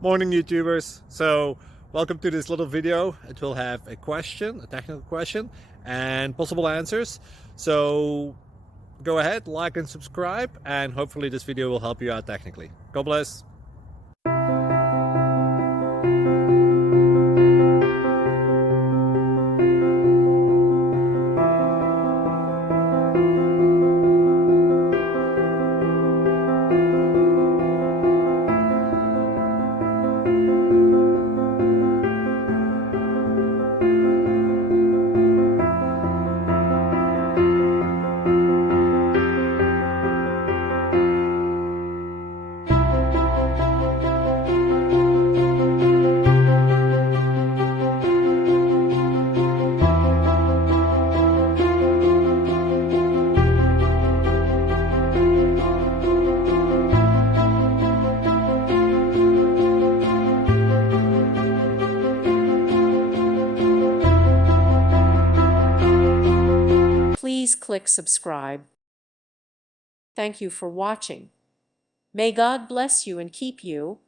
Morning YouTubers. So welcome to this little video. It will have a question, a technical question, and possible answers. So go ahead, like and subscribe, and hopefully this video will help you out technically. God bless. Please click subscribe. Thank you for watching. May God bless you and keep you.